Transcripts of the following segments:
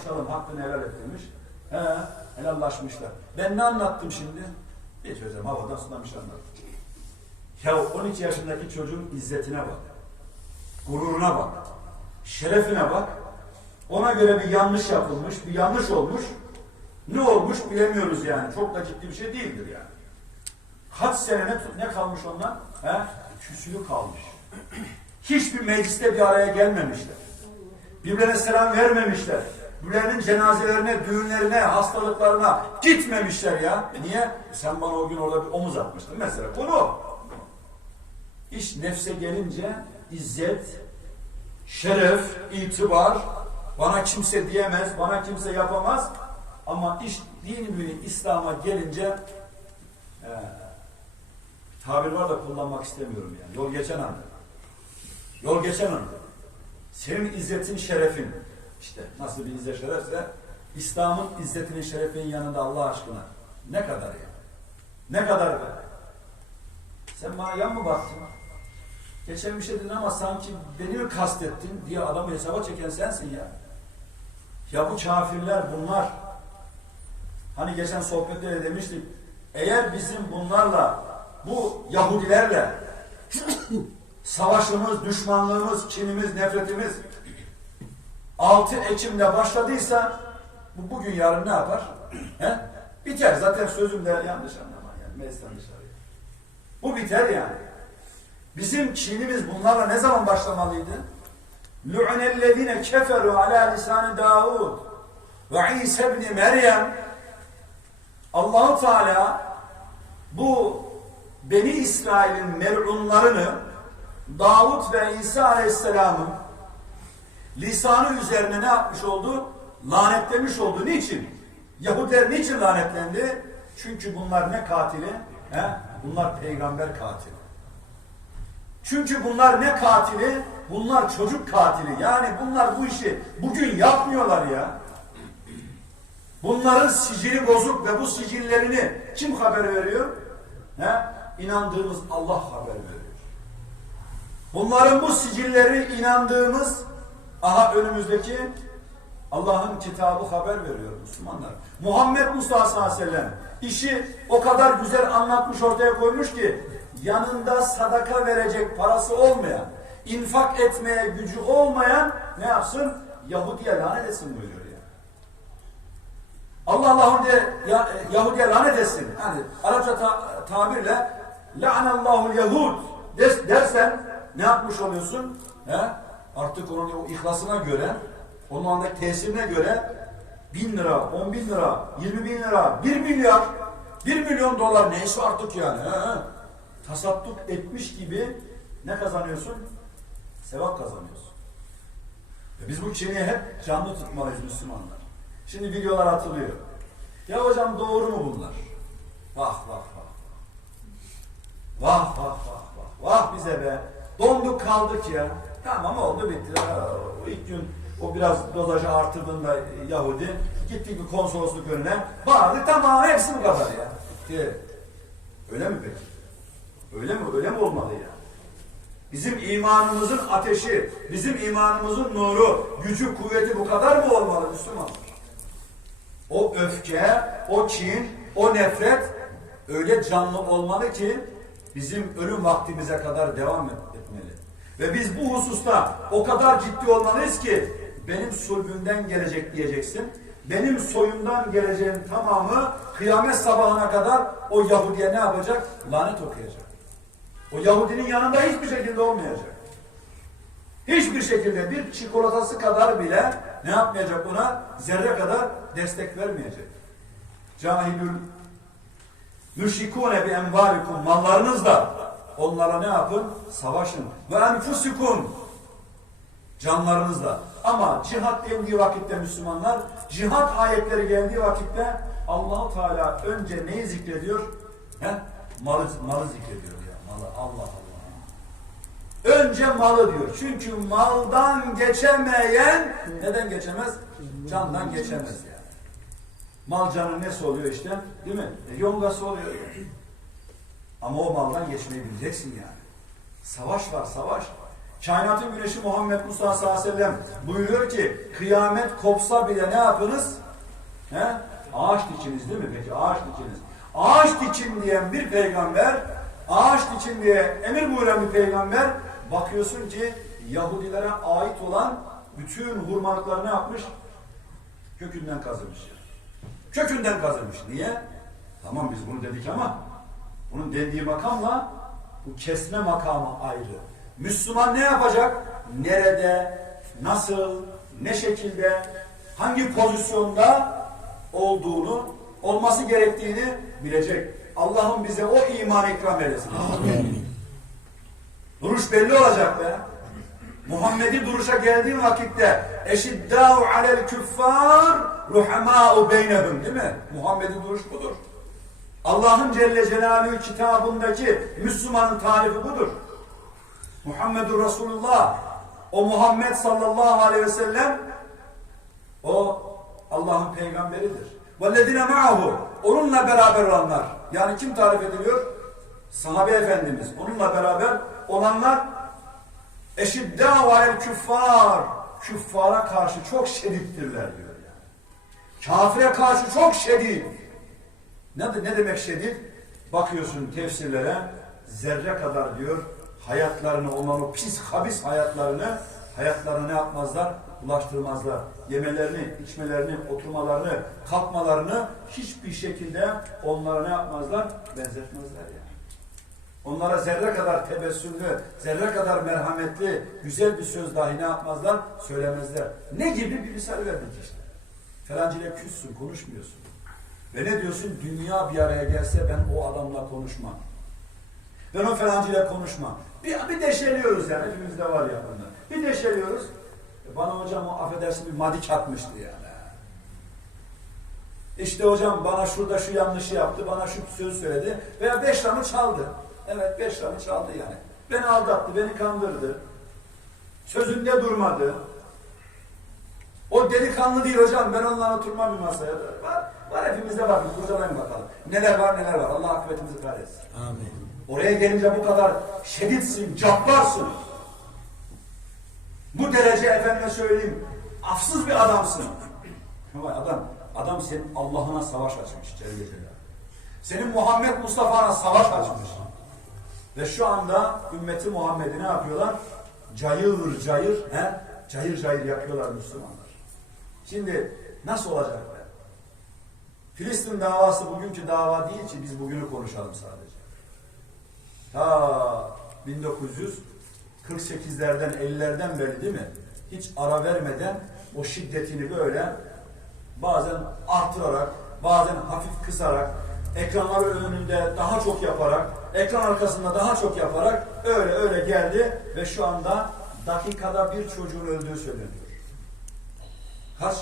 Konuşalım hakkını helal et demiş. He, helallaşmışlar. Ben ne anlattım şimdi? Hiç hocam havadan sunamış anlattım. Ya 12 yaşındaki çocuğun izzetine bak. Gururuna bak. Şerefine bak. Ona göre bir yanlış yapılmış, bir yanlış olmuş. Ne olmuş bilemiyoruz yani. Çok da ciddi bir şey değildir yani. Kaç sene ne, ne kalmış ondan? He? Küsülü kalmış. Hiçbir mecliste bir araya gelmemişler. Birbirine selam vermemişler. Birbirlerinin cenazelerine, düğünlerine, hastalıklarına gitmemişler ya. E niye? Sen bana o gün orada bir omuz atmıştın. Mesela konu. İş nefse gelince izzet, şeref, itibar, bana kimse diyemez, bana kimse yapamaz. Ama iş din mühim İslam'a gelince e, tabir var da kullanmak istemiyorum yani. Yol geçen anda. Yol geçen anda. Senin izzetin, şerefin işte nasıl bir izzet şerefse İslam'ın izzetinin şerefinin yanında Allah aşkına ne kadar ya? Ne kadar be? Sen bana yan mı baktın? Geçen bir şey dedin ama sanki beni mi kastettin diye adamı hesaba çeken sensin ya. Ya bu kafirler bunlar. Hani geçen sohbette de demiştik. Eğer bizim bunlarla, bu Yahudilerle savaşımız, düşmanlığımız, kinimiz, nefretimiz 6 Ekim'de başladıysa bu bugün yarın ne yapar? He? Biter. Zaten sözümde yanlış anlama yani meclisten dışarıya. Bu biter yani. Bizim kinimiz bunlarla ne zaman başlamalıydı? Lu'nellezine keferu ala lisanı Davud ve İsa ibn Meryem Allahu Teala bu Beni İsrail'in melunlarını Davud ve İsa Aleyhisselam'ın lisanı üzerine ne yapmış oldu? Lanetlemiş oldu. Niçin? Yahudiler niçin lanetlendi? Çünkü bunlar ne katili? He? Bunlar peygamber katili. Çünkü bunlar ne katili? Bunlar çocuk katili. Yani bunlar bu işi bugün yapmıyorlar ya. Bunların sicili bozuk ve bu sicillerini kim haber veriyor? He? İnandığımız Allah haber veriyor. Bunların bu sicilleri inandığımız aha önümüzdeki Allah'ın kitabı haber veriyor Müslümanlar. Muhammed Mustafa sallallahu aleyhi ve sellem işi o kadar güzel anlatmış ortaya koymuş ki yanında sadaka verecek parası olmayan, infak etmeye gücü olmayan ne yapsın? Yahudi'ye lanet etsin buyuruyor ya. Allah Yahudi'ye ya, Yahudi'ye lanet etsin. Yani Arapça ta, tabirle la'anallahu yahud des, dersen ne yapmış oluyorsun? He? Artık onun o ihlasına göre, onun andaki tesirine göre bin lira, on bin lira, yirmi bin lira, bir milyar, bir milyon dolar neyse artık yani. He, he. Tasadduk etmiş gibi ne kazanıyorsun? Sevap kazanıyorsun. E biz bu kişiliği hep canlı tutmalıyız Müslümanlar. Şimdi videolar atılıyor. Ya hocam doğru mu bunlar? Vah vah vah. Vah vah vah vah. Vah bize be. Donduk kaldık ya. Tamam oldu bitti. İlk gün o biraz dozajı artırdığında Yahudi gittik bir konsolosluk önüne bağırdık tamam hepsi bu kadar ya. Bitti. Öyle mi peki? Öyle mi? Öyle mi olmalı ya? Bizim imanımızın ateşi, bizim imanımızın nuru, gücü, kuvveti bu kadar mı olmalı Müslüman? O öfke, o kin, o nefret öyle canlı olmalı ki bizim ölüm vaktimize kadar devam et- etmeli. Ve biz bu hususta o kadar ciddi olmalıyız ki benim sulbümden gelecek diyeceksin. Benim soyumdan geleceğin tamamı kıyamet sabahına kadar o Yahudi'ye ne yapacak? Lanet okuyacak. O Yahudinin yanında hiçbir şekilde olmayacak. Hiçbir şekilde bir çikolatası kadar bile ne yapmayacak ona? Zerre kadar destek vermeyecek. Cahilül müşrikune bi envalikum mallarınızla onlara ne yapın? Savaşın. Ve enfusikum canlarınızla. Ama cihat geldiği vakitte Müslümanlar, cihat ayetleri geldiği vakitte Allahu Teala önce neyi zikrediyor? He? Malı, malı zikrediyor ya. Malı. Allah Allah. Önce malı diyor. Çünkü maldan geçemeyen neden geçemez? Candan geçemez yani. Mal canın nesi oluyor işte? Değil mi? E, yongası oluyor. Ama o maldan geçmeyi bileceksin yani. Savaş var savaş. Kainatın güneşi Muhammed Mustafa sallallahu aleyhi ve sellem buyuruyor ki kıyamet kopsa bile ne yapınız? He? Ağaç dikiniz değil mi peki? Ağaç dikiniz. Ağaç dikin diyen bir peygamber, ağaç dikin diye emir buyuran bir peygamber bakıyorsun ki Yahudilere ait olan bütün hurmalıkları ne yapmış? Kökünden kazımış. Kökünden kazımış. Niye? Tamam biz bunu dedik ama bunun dediği makamla bu kesme makamı ayrı. Müslüman ne yapacak? Nerede, nasıl, ne şekilde, hangi pozisyonda olduğunu, olması gerektiğini bilecek. Allah'ım bize o iman ikram eylesin. Duruş belli olacak be. Muhammed'i duruşa geldiğin vakitte eşiddâhu alel küffâr ruhamâ'u beynehum değil mi? Muhammed'in duruş budur. Allah'ın Celle Celaluhu kitabındaki Müslümanın tarifi budur. Muhammedur Resulullah o Muhammed sallallahu aleyhi ve sellem o Allah'ın peygamberidir. وَالَّذِينَ مَعَهُ Onunla beraber olanlar. Yani kim tarif ediliyor? Sahabe Efendimiz. Onunla beraber olanlar eşiddâ alel küffar. Küffara karşı çok şedittirler diyor yani. Kafire karşı çok şedid. Ne, ne demek şedid? Bakıyorsun tefsirlere zerre kadar diyor hayatlarını, onların o pis habis hayatlarını hayatlarını ne yapmazlar? Ulaştırmazlar. Yemelerini, içmelerini, oturmalarını, kalkmalarını hiçbir şekilde onlara ne yapmazlar? Benzetmezler yani. Onlara zerre kadar tebessümlü, zerre kadar merhametli, güzel bir söz dahi ne yapmazlar? Söylemezler. Ne gibi bir misal verdik işte. Falancıyla küssün, konuşmuyorsun. Ve ne diyorsun? Dünya bir araya gelse ben o adamla konuşmam. Ben o falancıyla konuşmam. Bir, bir deşeliyoruz yani. Hepimizde var ya bunlar. Bir deşeliyoruz. E bana hocam o affedersin bir madik atmıştı yani. İşte hocam bana şurada şu yanlışı yaptı, bana şu söz söyledi veya beş liramı çaldı. Evet beş liramı çaldı yani. Beni aldattı, beni kandırdı. Sözünde durmadı. O delikanlı değil hocam, ben onunla oturmam bir masaya. Var, var hepimizde var, bir kurcalayın bakalım. Neler var neler var, Allah akıbetimizi kahretsin. Amin. Oraya gelince bu kadar şeditsin, cabbarsın. Bu derece efendime söyleyeyim, afsız bir adamsın. Ama adam, adam senin Allah'ına savaş açmış Celle. Senin Muhammed Mustafa'na savaş açmış. Ve şu anda ümmeti Muhammed'i ne yapıyorlar? Cayır cayır, he? cayır cayır yapıyorlar Müslümanlar. Şimdi nasıl olacak? Filistin davası bugünkü dava değil ki biz bugünü konuşalım sadece. Ta 1948'lerden 50'lerden beri değil mi? Hiç ara vermeden o şiddetini böyle bazen artırarak, bazen hafif kısarak, ekranlar önünde daha çok yaparak, ekran arkasında daha çok yaparak öyle öyle geldi ve şu anda dakikada bir çocuğun öldüğü söyleniyor. Kaç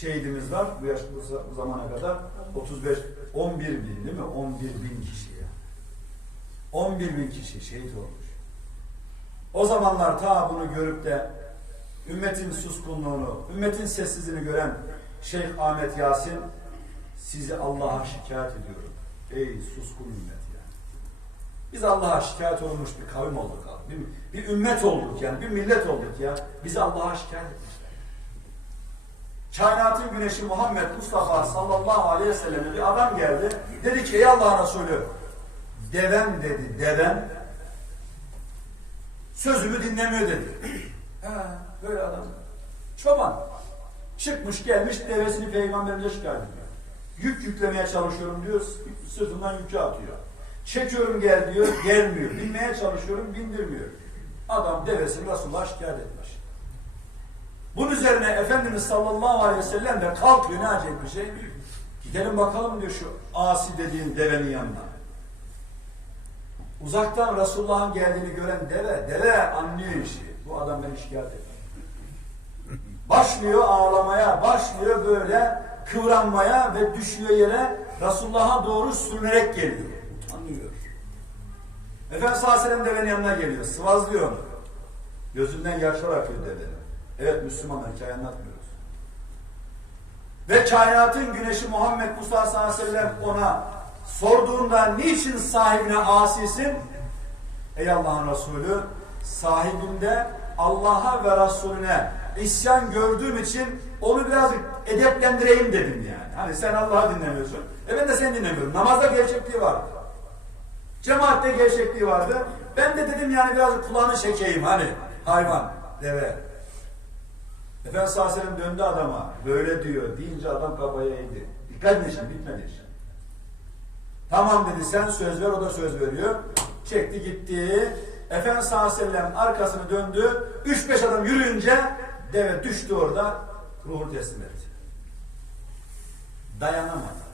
şehidimiz var bu, yaş, bu, zamana kadar? 35, 11 bin değil mi? 11 bin kişi ya. 11 bin kişi şehit olmuş. O zamanlar ta bunu görüp de ümmetin suskunluğunu, ümmetin sessizliğini gören Şeyh Ahmet Yasin sizi Allah'a şikayet ediyorum. Ey suskun ümmet ya. Biz Allah'a şikayet olmuş bir kavim olduk abi. Bir, bir ümmet olduk yani, bir millet olduk ya. Bizi Allah'a şikayet etmişler. Kainatın güneşi Muhammed Mustafa sallallahu aleyhi ve selleme bir adam geldi. Dedi ki ey Allah Resulü devem dedi devem sözümü dinlemiyor dedi. ha, böyle adam. Çoban. Çıkmış gelmiş devesini peygamberimize şikayet ediyor. Yük yüklemeye çalışıyorum diyor. Sırtından yükü atıyor. Çekiyorum gel diyor. Gelmiyor. Binmeye çalışıyorum bindirmiyor. Adam devesini Resulullah'a şikayet etmiş. Bunun üzerine Efendimiz sallallahu aleyhi ve sellem de kalkıyor ne acayip bir şey. Gidelim bakalım diyor şu asi dediğin devenin yanına. Uzaktan Resulullah'ın geldiğini gören deve, deve anlıyor işi. Bu adam beni şikayet ediyor. Başlıyor ağlamaya, başlıyor böyle kıvranmaya ve düşüyor yere Resulullah'a doğru sürünerek geliyor. Utanıyor. Efendimiz sallallahu aleyhi ve sellem devenin yanına geliyor. Sıvazlıyor onu. Gözünden yaşlar akıyor devenin. Evet Müslümanlar hikaye anlatmıyoruz. Ve kainatın güneşi Muhammed Mustafa sallallahu aleyhi ve sellem ona sorduğunda niçin sahibine asisin? Ey Allah'ın Resulü sahibinde Allah'a ve Resulüne isyan gördüğüm için onu biraz edeplendireyim dedim yani. Hani sen Allah'ı dinlemiyorsun. E ben de seni dinlemiyorum. Namazda gevşekliği vardı. Cemaatte gevşekliği vardı. Ben de dedim yani biraz kulağını çekeyim hani. Hayvan, deve. Efendimiz sallallahu döndü adama. Böyle diyor. Deyince adam kafaya eğdi. Dikkat edin şimdi bitmedi iş. Tamam dedi sen söz ver o da söz veriyor. Çekti gitti. Efendimiz sallallahu arkasını döndü. Üç beş adım yürüyünce deve düştü orada. Ruhunu teslim etti. Dayanamadı.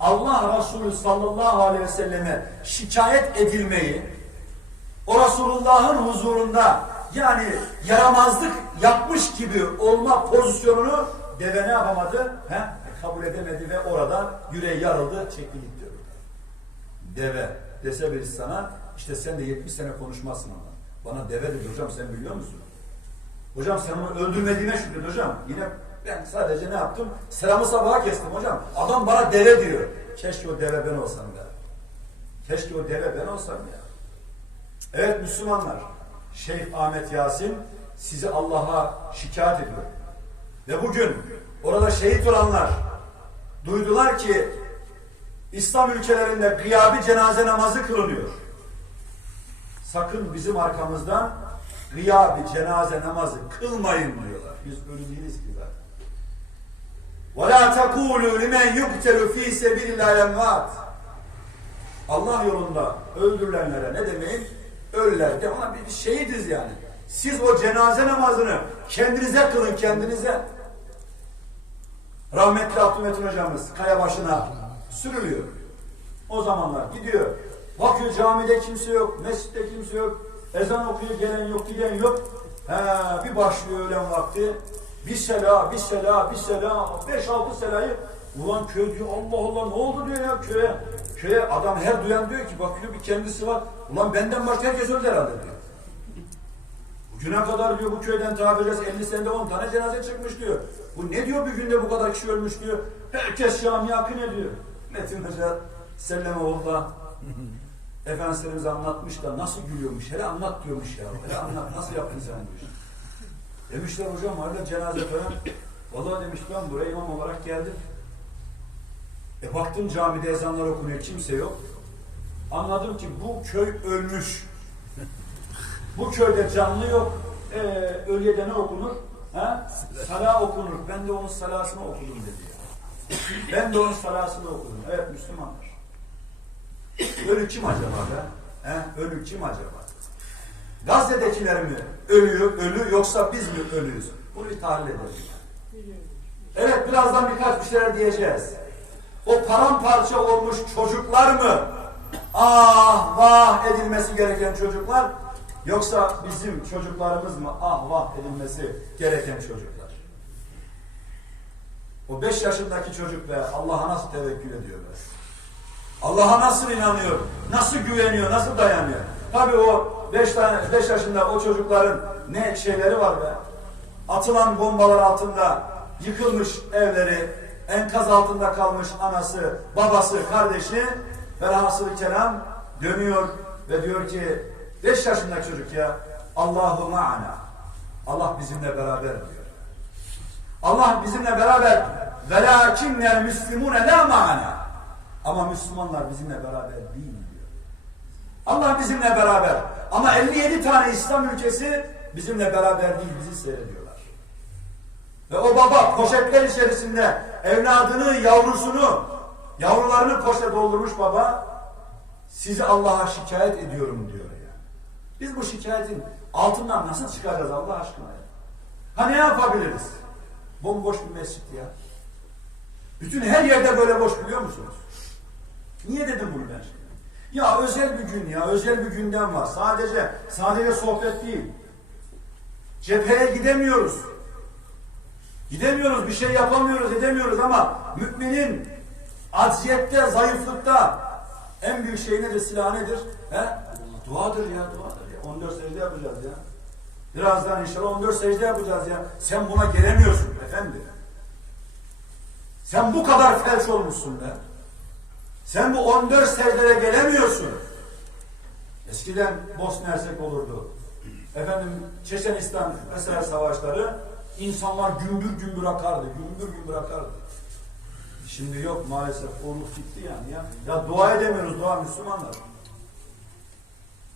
Allah Resulü sallallahu aleyhi ve selleme şikayet edilmeyi o Resulullah'ın huzurunda yani yaramazlık yapmış gibi olma pozisyonunu deve ne yapamadı? He? Kabul edemedi ve orada yüreği yarıldı, çekti gitti. Deve dese birisi sana işte sen de 70 sene konuşmazsın ama. Bana deve dedi hocam sen biliyor musun? Hocam sen onu öldürmediğine şükret hocam. Yine ben sadece ne yaptım? Selamı sabaha kestim hocam. Adam bana deve diyor. Keşke o deve ben olsam ya. Keşke o deve ben olsam ya. Evet Müslümanlar. Şeyh Ahmet Yasin sizi Allah'a şikayet ediyor. Ve bugün orada şehit olanlar duydular ki İslam ülkelerinde gıyabi cenaze namazı kılınıyor. Sakın bizim arkamızdan gıyabi cenaze namazı kılmayın diyorlar. Biz ölü değiliz ki zaten. وَلَا تَقُولُوا لِمَنْ يُقْتَلُ ف۪ي سَبِيلِ اللّٰهِ Allah yolunda öldürülenlere ne demeyin? Ölüler ona bir şehidiz yani. Siz o cenaze namazını kendinize kılın kendinize. Rahmetli Abdülmetin hocamız kaya başına sürülüyor. O zamanlar gidiyor. Bakıyor camide kimse yok, mescitte kimse yok. Ezan okuyor, gelen yok, giden yok. He, bir başlıyor öğlen vakti. Bir sela, bir sela, bir sela, beş altı selayı. Ulan köy diyor, Allah Allah ne oldu diyor ya köye. Köye adam her duyan diyor ki bakıyor bir kendisi var. Ulan benden başka herkes öldü herhalde diyor. Bugüne kadar diyor bu köyden tabirles 50 senede 10 tane cenaze çıkmış diyor. Bu ne diyor bir günde bu kadar kişi ölmüş diyor. Herkes Şam'ı akın ediyor. Metin Hoca Sellemoğlu'na Efendimiz anlatmış da nasıl gülüyormuş. Hele anlat diyormuş ya. Hele anlat nasıl yaptın sen işi. Demişler hocam hala cenaze falan. Vallahi demiş ben buraya imam olarak geldim. E baktım camide ezanlar okunuyor kimse yok. Anladım ki bu köy ölmüş. Bu köyde canlı yok. Ee, ölüye de ne okunur? Ha? Sala okunur. Ben de onun salasını okudum dedi. ya. Ben de onun salasını okudum. Evet Müslümanlar. Ölü kim acaba be? He? Ölü kim acaba? Gazze'dekiler mi ölüyor, ölü yoksa biz mi ölüyüz? Bunu bir tahlil edelim. Evet birazdan birkaç bir şeyler diyeceğiz. O paramparça olmuş çocuklar mı? Ah vah edilmesi gereken çocuklar yoksa bizim çocuklarımız mı ah vah edilmesi gereken çocuklar? O beş yaşındaki çocuk be Allah'a nasıl tevekkül ediyor be? Allah'a nasıl inanıyor? Nasıl güveniyor? Nasıl dayanıyor? Tabii o beş tane beş yaşında o çocukların ne şeyleri var be? Atılan bombalar altında yıkılmış evleri, enkaz altında kalmış anası, babası, kardeşi velhasılı kelam dönüyor ve diyor ki beş yaşındaki çocuk ya Allahu ma'ana Allah bizimle beraber diyor. Allah bizimle beraber velakinnel müslimune la ma'ana ama Müslümanlar bizimle beraber değil diyor. Allah bizimle beraber ama 57 tane İslam ülkesi bizimle beraber değil bizi seyrediyorlar. Ve o baba poşetler içerisinde evladını, yavrusunu, yavrularını poşete doldurmuş baba sizi Allah'a şikayet ediyorum diyor ya. Biz bu şikayetin altından nasıl çıkacağız Allah aşkına ya? Ha ne yapabiliriz? Bomboş bir mescit ya. Bütün her yerde böyle boş biliyor musunuz? Niye dedim bunu ben? Ya özel bir gün ya, özel bir gündem var. Sadece, sadece sohbet değil. Cepheye gidemiyoruz. Gidemiyoruz, bir şey yapamıyoruz, edemiyoruz ama müminin acziyette, zayıflıkta en büyük şey nedir, silah nedir? He? Duadır ya, duadır ya. 14 secde yapacağız ya. Birazdan inşallah 14 secde yapacağız ya. Sen buna gelemiyorsun efendi. Sen bu kadar felç olmuşsun be. Sen bu 14 secdeye gelemiyorsun. Eskiden Bosna Hersek olurdu. efendim Çeçenistan vesaire savaşları insanlar gümbür gümbür akardı. Gümbür gümbür akardı. Şimdi yok maalesef orluk gitti yani ya. Ya dua edemiyoruz dua Müslümanlar.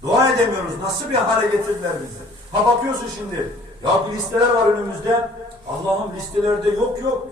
Dua edemiyoruz. Nasıl bir hale getirdiler bizi? Ha bakıyorsun şimdi. Ya listeler var önümüzde. Allah'ım listelerde yok yok.